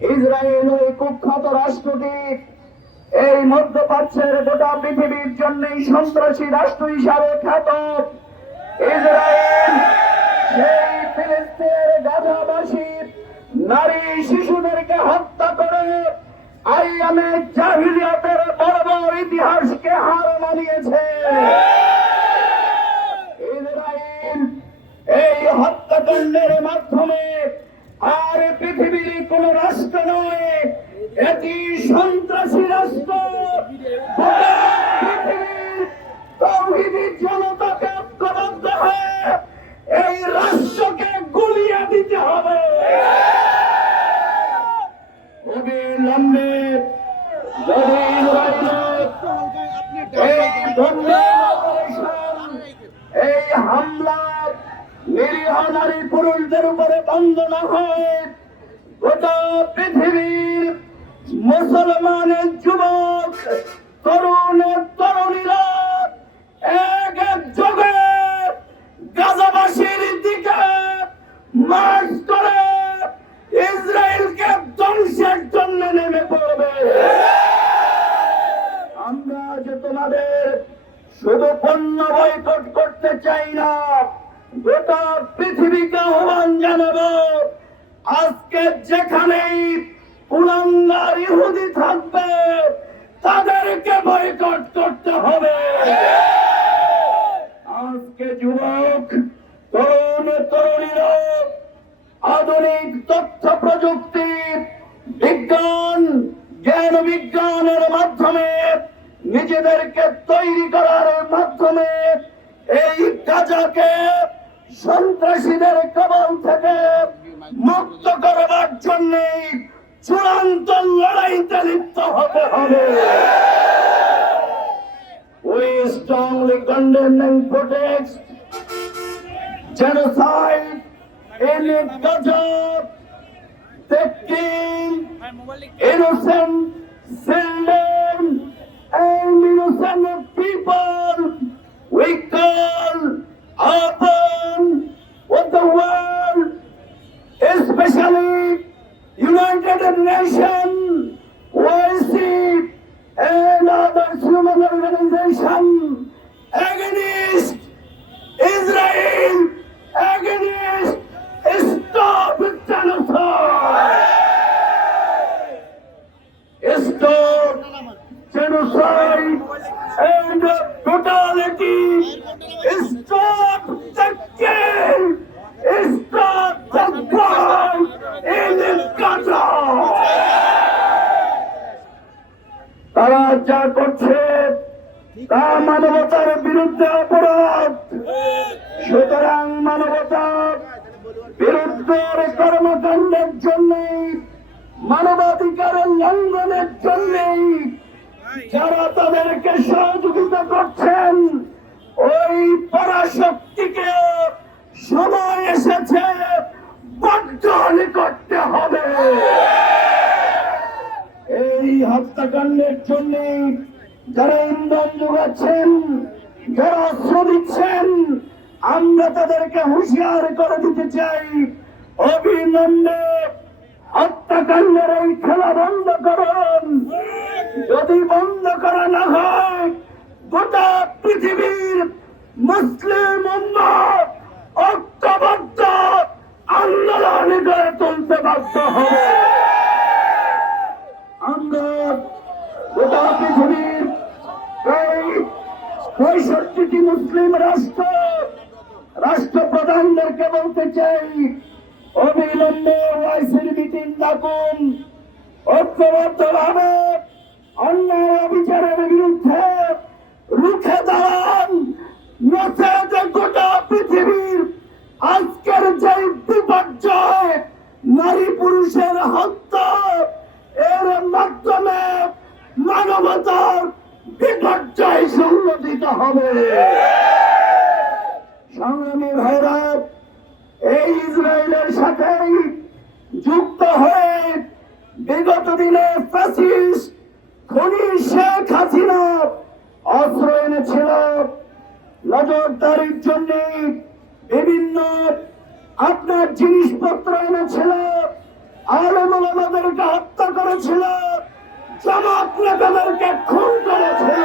Israel ওই কুখ্যাত রাষ্ট্রটি এই মধ্যপ্রাচ্যের গোটা পৃথিবীর জন্যই সন্ত্রাসী রাষ্ট্র হিসাবে খ্যাত। ইসরায়েল সেই ফিলিস্তিনের গাজাবাসীর নারী শিশুদেরকে হত্যা করে আইয়ামে জাহিলিয়াতের বর্বর ইতিহাসকে হার মানিয়েছে। ইসরায়েল এই হত্যাকাণ্ডের মাধ্যমে আর পৃথিবীর কোন রাষ্ট্র নয় এটি সন্ত্রাসী রাষ্ট্র। জনতা জনতাকে ঐক্যবদ্ধ হয়ে এই রাষ্ট্রকে গুলিয়ে দিতে হবে অবিলম্বে যদি ইসরায়েলের এই ধর্মীয় অপারেশন, এই হামলা নিরীহ পুরুষদের উপরে বন্ধ না হয়, গোটা পৃথিবীর মুসলমানের যুবক, তরুণ তরুণীরা এক এক যোগে গাজাবাসীর দিকে মার্চ করে, ইসরায়েলকে ধ্বংসের জন্য নেমে পড়বে। আমরা যে তোমাদের শুধু পণ্য বয়কট করতে চাই না গোটা পৃথিবীকে আহ্বান জানাব। আজকে যেখানেই কুলাঙ্গার ইহুদি থাকবে, তাদেরকে বয়কট করতে হবে। আজকে যুবক, তরুণ, তরুণীরা আধুনিক তথ্য প্রযুক্তি, বিজ্ঞান, জ্ঞান বিজ্ঞানের মাধ্যমে নিজেদেরকে তৈরি করার মাধ্যমে এই গাজাকে সন্ত্রাসীদের কবল থেকে মুক্ত করবার জন্য চূড়ান্ত লড়াইতে লিপ্ত হতে হবে। We strongly condemning protect genocide in Gaza taking innocent children and innocent people we come human against Israel, against stop genocide. Stop genocide and brutality. Stop the kill. Stop the war in Gaza. তারা যা করছে তা মানবতার বিরুদ্ধে অপরাধ। সুতরাং মানবতার বিরুদ্ধের কর্মকাণ্ডের জন্য মানবাধিকারের লঙ্ঘনের জন্য যারা তাদেরকে সহযোগিতা করছেন, ওই পরাশক্তিকে সময় এসেছে বর্জন করতে হবে। এই হত্যাকাণ্ডের জন্য যারা ইন্ধন যোগাচ্ছেন, যারা অস্ত্র দিচ্ছেন, আমরা তাদেরকে হুঁশিয়ার করে দিতে চাই। অবিলম্বে হত্যাকাণ্ডের এই খেলা বন্ধ করুন। যদি বন্ধ করা না হয়, গোটা পৃথিবীর মুসলিম ঐক্যবদ্ধ আন্দোলন গড়ে তুলতে বাধ্য হবে। আমরা গোটা পৃথিবীর পঁয়ষট্টিটি মুসলিম রাষ্ট্র, রাষ্ট্রপ্রধানদেরকে বলতে চাই, অবিলম্বে ওয়াইসির মিটিং ডাকুন। ঐক্যবদ্ধভাবে অন্যায় অবিচারের বিরুদ্ধে রুখে দাঁড়ান। নচেত গোটা পৃথিবীর আজকের যে বিপর্যয়, নারী পুরুষের হত্যা, এর মাধ্যমে মানবতার সংগঠিত হবে। সংগ্রামী ভাইরা, এই ইসরায়েলের সাথে যুক্ত হয়ে বিগত দিনে ফ্যাসিস্ট খনি শেখ হাসিনা অস্ত্র এনেছিল। নজরদারির জন্য বিভিন্ন আপনার জিনিসপত্র এনেছিল। আলমুল আমাদেরকে হত্যা করেছিল। জামাত নেতাদেরকে খুন করেছিল।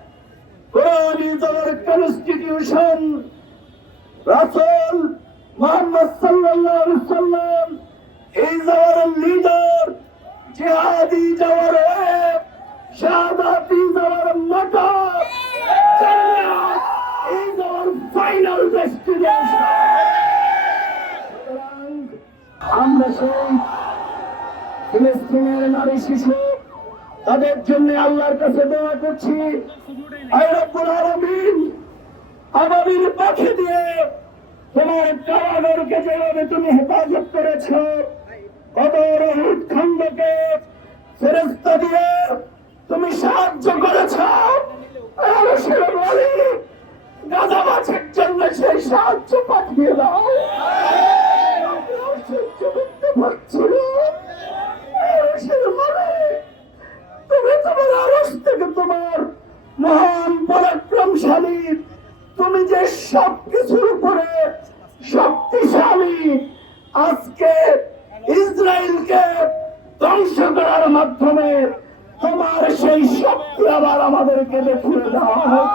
sallallahu alaihi wasallam is our leader. Jihad is our way. Shahadat is our motto. Jannah is our final destination. সুতরাং আমরা সেই ফিলিস্তিনের নারী শিশু তাদের জন্য আল্লাহর কাছে দোয়া করছি। রব্বুল পাখি দিয়ে তোমার কারাগারকে যেভাবে তুমি হেফাজত করেছ কবর উহুদ খণ্ডকে ফেরেস্তা দিয়ে তুমি সাহায্য করেছ। মাছের জন্য সেই সাহায্য পাঠিয়ে দাও। যে সব কিছুর উপরে শক্তিশালী আজকে ইসরায়েলকে ধ্বংস করার মাধ্যমে তোমার সেই শক্তি আবার আমাদেরকে দেখিয়ে দেওয়া দাও